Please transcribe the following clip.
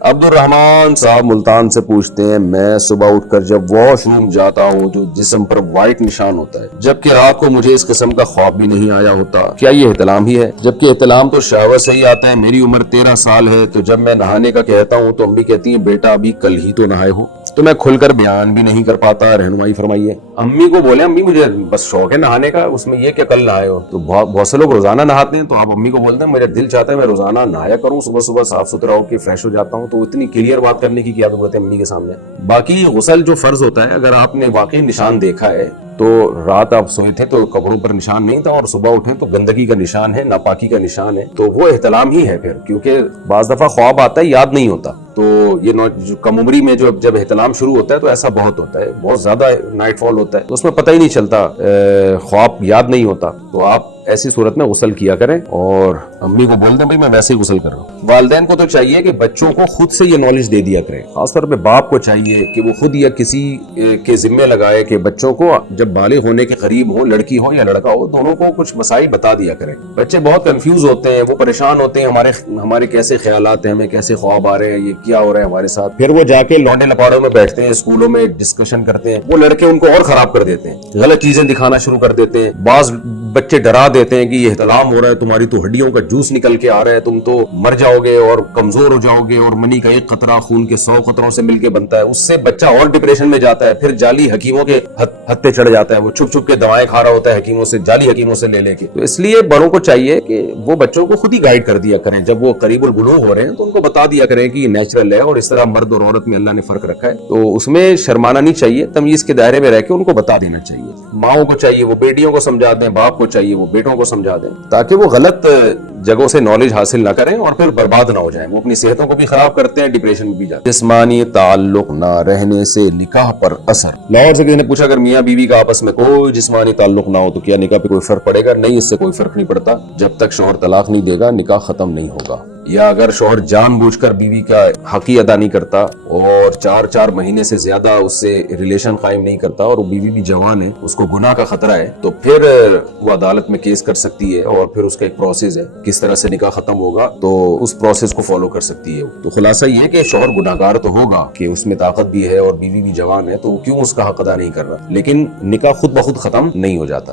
عبد الرحمان صاحب ملتان سے پوچھتے ہیں، میں صبح اٹھ کر جب واش روم جاتا ہوں جو جسم پر وائٹ نشان ہوتا ہے، جبکہ رات کو مجھے اس قسم کا خواب بھی نہیں آیا ہوتا، کیا یہ احتلام ہی ہے؟ جبکہ احتلام تو شہوت سے ہی آتا ہے۔ میری عمر 13 سال ہے، تو جب میں نہانے کا کہتا ہوں تو امی کہتی ہیں بیٹا ابھی کل ہی تو نہائے ہو، تو میں کھل کر بیان بھی نہیں کر پاتا۔ رہنمائی فرمائیے۔ امی کو بولے امی مجھے بس شوق ہے نہانے کا، اس میں یہ کہ کل نہائے ہو، تو بہت سے لوگ روزانہ نہاتے ہیں، تو آپ امی کو بولتے ہیں میرا دل چاہتا ہے میں روزانہ نہایا کروں، صبح صبح صاف ستھرا ہو کے فریش ہو جاتا ہوں، تو اتنی کلیئر بات کرنے کی کیا ضرورت ہے امی کے سامنے۔ باقی غسل جو فرض ہوتا ہے، اگر آپ نے واقعی نشان دیکھا ہے تو رات آپ سوئے تھے تو کپڑوں پر نشان نہیں تھا، اور صبح اٹھیں تو گندگی کا نشان ہے، ناپاکی کا نشان ہے، تو وہ احتلام ہی ہے پھر، کیونکہ بعض دفعہ خواب آتا ہے یاد نہیں ہوتا۔ تو یہ جو کم عمری میں جب احتلام شروع ہوتا ہے تو ایسا بہت ہوتا ہے، بہت زیادہ نائٹ فال ہوتا ہے، تو اس میں پتہ ہی نہیں چلتا، خواب یاد نہیں ہوتا، تو آپ ایسی صورت میں غسل کیا کریں، اور امی کو بول دیں بھائی میں ویسے ہی غسل کر رہا ہوں۔ والدین کو تو چاہیے کہ بچوں کو خود سے یہ نالج دے دیا کریں، خاص طور پہ باپ کو چاہیے کہ وہ خود یا کسی کے ذمے لگائے کہ بچوں کو جب بالغ ہونے کے قریب ہو، لڑکی ہو یا لڑکا ہو، دونوں کو کچھ مسائل بتا دیا کریں۔ بچے بہت کنفیوز ہوتے ہیں، وہ پریشان ہوتے ہیں ہمارے کیسے خیالات ہیں، ہمیں کیسے خواب آ رہے ہیں، یہ کیا ہو رہا ہے ہمارے ساتھ، پھر وہ جا کے لونڈے لپاڑوں میں بیٹھتے ہیں، اسکولوں میں ڈسکشن کرتے ہیں، وہ لڑکے ان کو اور خراب کر دیتے ہیں، غلط چیزیں دکھانا شروع کر دیتے ہیں، بعض بچے ڈرا دیتے ہیں کہ یہ احتلام ہو رہا ہے، تمہاری تو ہڈیوں کا جوس نکل کے آ رہا ہے، تم تو مر جاؤ گے اور کمزور ہو جاؤ گے، اور منی کا ایک قطرہ خون کے 100 قطروں سے مل کے بنتا ہے، اس سے بچہ اور ڈپریشن میں جاتا ہے، پھر جعلی حکیموں کے ہتھے چڑھ جاتا ہے، وہ چھپ چھپ کے دوائیں کھا رہا ہوتا ہے حکیموں سے، جعلی حکیموں سے لے کے۔ تو اس لیے بڑوں کو چاہیے کہ وہ بچوں کو خود ہی گائیڈ کر دیا کریں، جب وہ قریب البلوغ ہو رہے ہیں تو ان کو بتا دیا کریں کہ یہ نیچرل ہے، اور اس طرح مرد اور عورت میں اللہ نے فرق رکھا ہے، تو اس میں شرمانا نہیں چاہیے، تمیز کے دائرے میں رہ کے ان کو بتا دینا چاہیے۔ ماؤں کو چاہیے وہ بیٹیوں کو سمجھا دیں، باپ کو چاہیے وہ بیٹوں کو سمجھا دیں، تاکہ وہ غلط جگہوں سے نالج حاصل نہ کریں اور پھر برباد نہ ہو جائیں، وہ اپنی صحتوں کو بھی خراب کرتے ہیں، ڈپریشن میں بھی جاتے ہیں۔ جسمانی تعلق نہ رہنے سے نکاح پر اثر۔ لاہور سے کسی نے پوچھا اگر میاں بیوی کا آپس میں کوئی جسمانی تعلق نہ ہو تو کیا نکاح پہ کوئی فرق پڑے گا؟ نہیں، اس سے کوئی فرق نہیں پڑتا، جب تک شوہر طلاق نہیں دے گا نکاح ختم نہیں ہوگا۔ یا اگر شوہر جان بوجھ کر بیوی کا حق ہی ادا نہیں کرتا اور 4 مہینے سے زیادہ اس سے ریلیشن قائم نہیں کرتا، اور وہ بیوی بھی جوان ہے، اس کو گناہ کا خطرہ ہے، تو پھر وہ عدالت میں کیس کر سکتی ہے، اور پھر اس کا ایک پروسیس ہے کس طرح سے نکاح ختم ہوگا، تو اس پروسیس کو فالو کر سکتی ہے۔ تو خلاصہ یہ کہ شوہر گناہگار تو ہوگا کہ اس میں طاقت بھی ہے اور بیوی بھی جوان ہے، تو کیوں اس کا حق ادا نہیں کر رہا، لیکن نکاح خود بخود ختم نہیں ہو جاتا۔